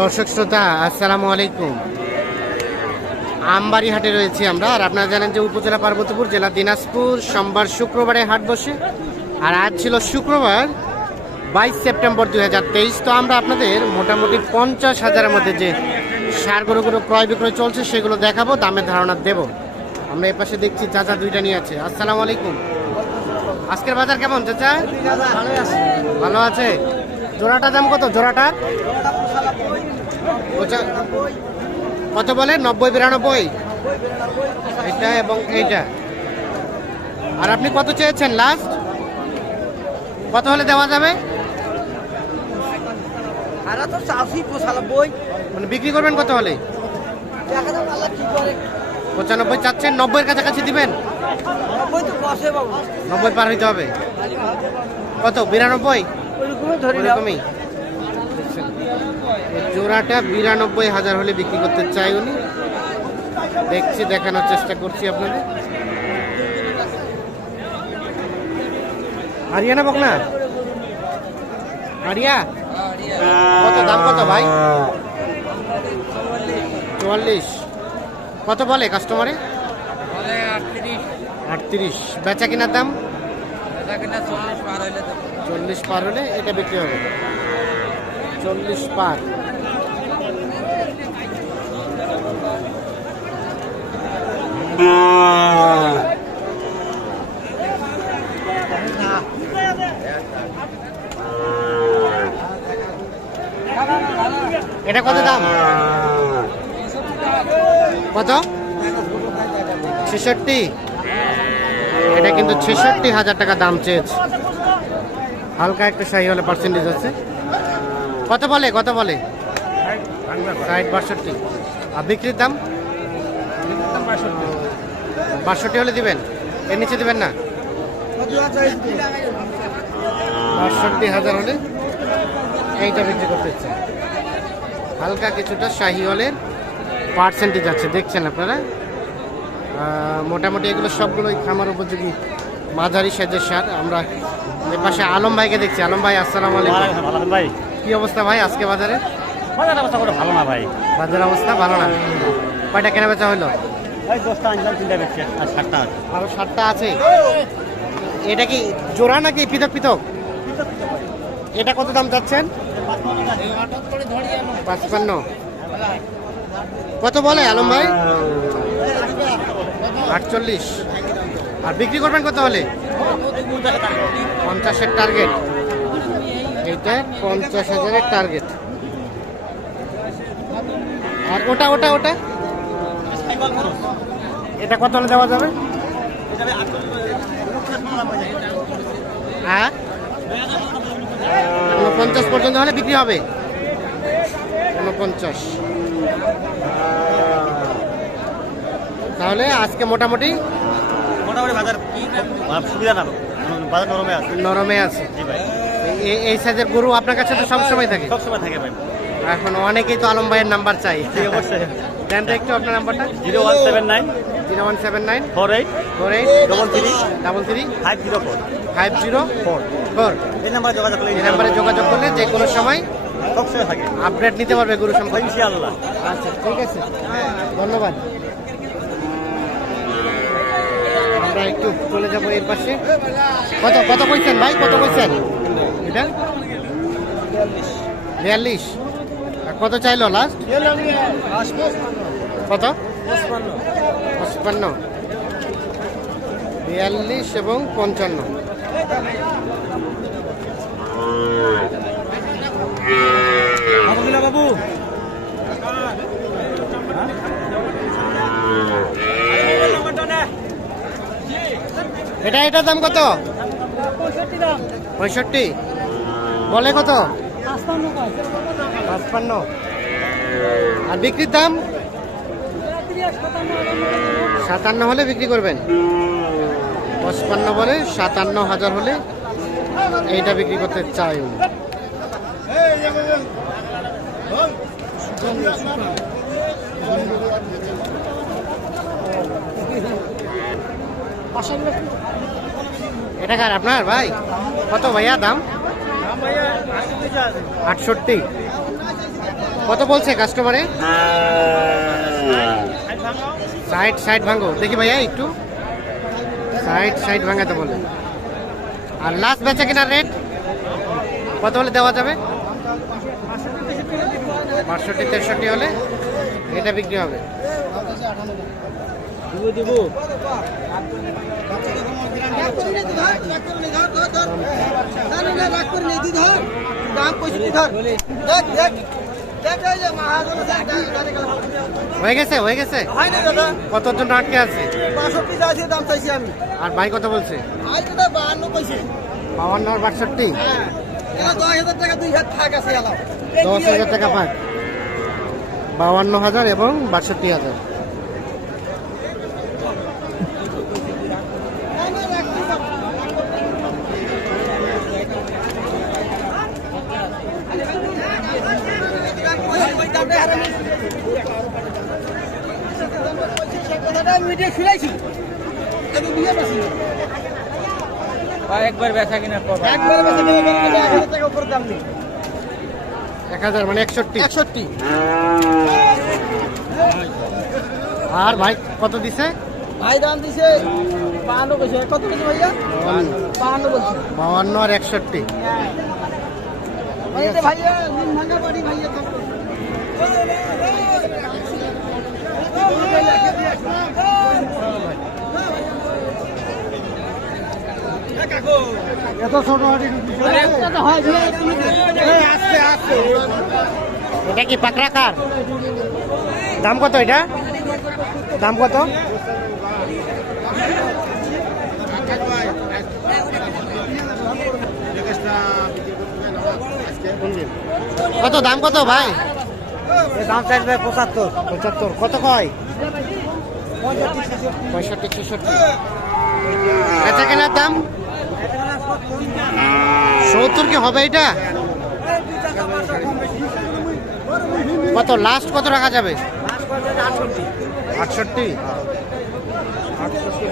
দর্শক শ্রোতা, আসসালামু আলাইকুম। আমবাড়ি হাটে রয়েছি আমরা, আর আপনারা জানেন যে উপজেলা পার্বতীপুর জেলা দিনাজপুর সোমবার শুক্রবারে হাট বসে, আর আজ ছিল শুক্রবার বাইশ সেপ্টেম্বর দু হাজার তেইশ। তো আমরা আপনাদের মোটামুটি পঞ্চাশ হাজারের মধ্যে যে সার গরুগুলো ক্রয় বিক্রয় চলছে সেগুলো দেখাবো, দামের ধারণা দেব। আমরা এ পাশে দেখছি চাচা দুইটা নিয়ে আছে। আসসালামু আলাইকুম। আজকের বাজার কেমন, চাচা? ভালো আছে? জোড়াটা দাম কত? জোড়াটার? কত বলে? নব্বই বিরানব্বই। এটা এবং এইটা। আর আপনি কত চেয়েছেন লাস্ট কত হলে দেওয়া যাবে? মানে বিক্রি করবেন কত হলে? পঁচানব্বই চাচ্ছেন নব্বইয়ের কাছাকাছি দিবেন? নব্বই পার হইতে হবে। কত? বিরানব্বই? ধরে জোড়াটা বিরানব্বই হাজার হলে বিক্রি করতে চাই উনি। দেখছি দেখানোর চেষ্টা করছি আপনাদের। হারিয়ানা বক না হারিয়া কত দাম কত ভাই? চুয়াল্লিশ। কত বলে কাস্টমারে আটত্রিশ। বেচা কিনার দাম? চল্লিশ পার হলে এটা বিক্রি হবে। চল্লিশ পার। এটা কত দাম? কত? ছেষট্টি। এটা কিন্তু ছেষট্টি হাজার টাকা দাম চেয়েছে। হালকা একটা শাহি হলে পার্সেন্টেজ আছে। কত বলে কত বলে? ষাট বাষট্টি। আর বিক্রির দাম? বাষট্টি হলে দিবেন। এর নিচে দিবেন না? বাষট্টি হাজার হলে এইটা বিক্রি করতে হালকা কিছুটা শাহি হলের পার্সেন্টেজ আছে। দেখছেন আপনারা? মোটামুটি এগুলো সবগুলোই খামার উপযোগী। মাঝারি সেজের সার আমরা এ পাশে আলম ভাইকে দেখছি। আলম ভাই আসসালামু আলাইকুম। ভালো ভাই। কি অবস্থা ভাই আজকে বাজারে? বাজার অবস্থা করে ভালো না ভাই। বাজার অবস্থা ভালো না? কয়টা কেনা বেচা হলো? ওই দশটা আনলাম তিনটা বেচছে আর সাতটা আছে। আরও সাতটা আছে? এটা কি জোড়া নাকি পৃথক পৃথক? এটা কত দাম চাচ্ছেন? পাঁচপান্ন। কত বলে আলম ভাই? আটচল্লিশ। আর বিক্রি করবেন কত হলে? পঞ্চাশের টার্গেট এইটা পঞ্চাশ হাজারের টার্গেট আর ওটা ওটা ওটা? এটা কত হলে দেওয়া যাবে? হ্যাঁ? পঞ্চাশ পর্যন্ত হলে বিক্রি হবে। উনপঞ্চাশ। তাহলে আজকে মোটামুটি মোটামুটি বাজার ভালো সুবিধা না? বাজার নরমে আছে। নরমে আছে। জি ভাই। এই সাইজের গরু আপনার কাছে তো সবসময় থাকে। সবসময় থাকে ভাই। এখন অনেকেই তো আলম ভাইয়ের নাম্বার চাই। দেন তো একটু আপনার নাম্বারটা? Zero one seven nine. Zero one seven nine. Four eight. Four eight. Double three. Double three. Five zero four. Five zero four. Four. এই নাম্বারে যোগাযোগ করলে এই নাম্বারে যোগাযোগ করলে যে কোনো সময় সবসময় থাকে। আপডেট নিতে পারবে গরু সম্পর্কে। ইনশাআল্লাহ। আচ্ছা ঠিক আছে। ধন্যবাদ। আমরা একটু চলে যাব এর পাশে। কত কত কইছেন ভাই? কত কইছেন এটা? বিয়াল্লিশ। কত চাইলো লাস্ট কত? পঁচপান্ন। বিয়াল্লিশ এবং পঞ্চান্ন। এটা এটার দাম কত? পঁয়ষট্টি বলে কত? পাঁচপান্ন আর বিক্রির দাম? সাতান্ন হলে বিক্রি করবেন। পঁচপান্ন বলে সাতান্ন হাজার হলে এইটা বিক্রি করতে চাই। উনি। এটা কার আপনার? ভাই, কত ভাইয়া দাম? আটষট্টি। কত বলছে কাস্টমারে সাইড সাইড ভাঙো। দেখি ভাইয়া একটু। সাইড সাইড ভাঙাতে বলে। আর লাস্ট বেচা কিনার রেট কত হলে দেওয়া যাবে? বাষট্টি, তেষট্টি হলে এটা বিক্রি হবে। হয়ে গেছে হয়ে গেছে? না দাদা কতর জন্য আটকে আছে? পিস আছে দাম চাইছি আমি আর ভাই কত বলছে? বাহান্ন বাউান্ন আর বাষট্টি? দশ হাজার টাকা পাক বাউান্ন হাজার এবং বাষট্টি হাজার। একবার কিনে টাকা উপর দাম নেই। এক হাজার মানে একষট্টি। একষট্টি। আর ভাই কত দিছে? ভাই দাম দিছে বাহান্ন কইছে কত ভাইয়া? বাহান্ন বলছে। বাউান্ন আর একষট্টি। ভাইয়া ভাইয়া এত ছোট এটা কি পাকড়া কার? দাম কত এটা? দাম কত? কত দাম কত ভাই? দাম চাইবে পঁচাত্তর। পঁচাত্তর কত কয়? পঁয়ষট্টি ছেষট্টি। বেচা কেনার দাম? সত্তর কি হবে এটা? কত লাস্ট কত রাখা যাবে? আটষট্টি। আটষট্টি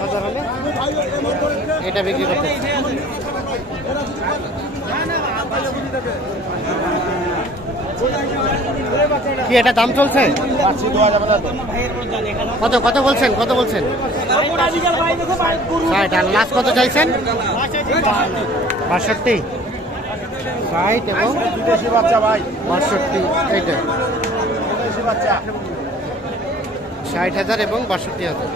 হাজার হলে এটা বিক্রি করতে কি এটা দাম চলছে? কত কত বলছেন কত বলছেন? ষাট লাস্ট কত চাইছেন? বাষট্টি। ষাট এবং ষাট হাজার এবং বাষট্টি হাজার।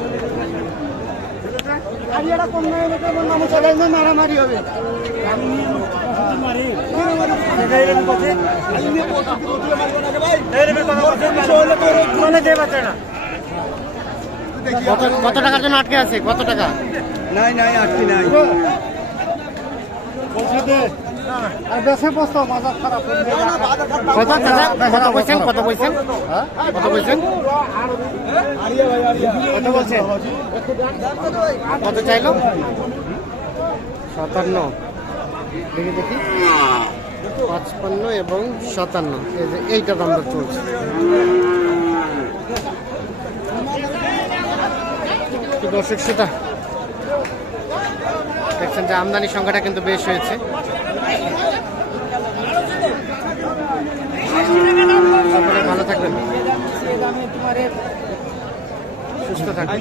মারামারি হবে কত কত টাকার জন্য আটকে আছে? কত টাকা? নাই নাই আটকে নাই। কত বলছেন কত বলছেন কত বলছেন কত বলছেন কত চাইলো? সাতান্ন। দেখি দেখি। পাঁচপান্ন এবং সাতান্ন। এই যে এইটা দামটা চলছে। দর্শক সেটা দেখছেন যে আমদানি সংখ্যাটা কিন্তু বেশ হয়েছে। ভালো থাকবেন। সুস্থ থাকবেন।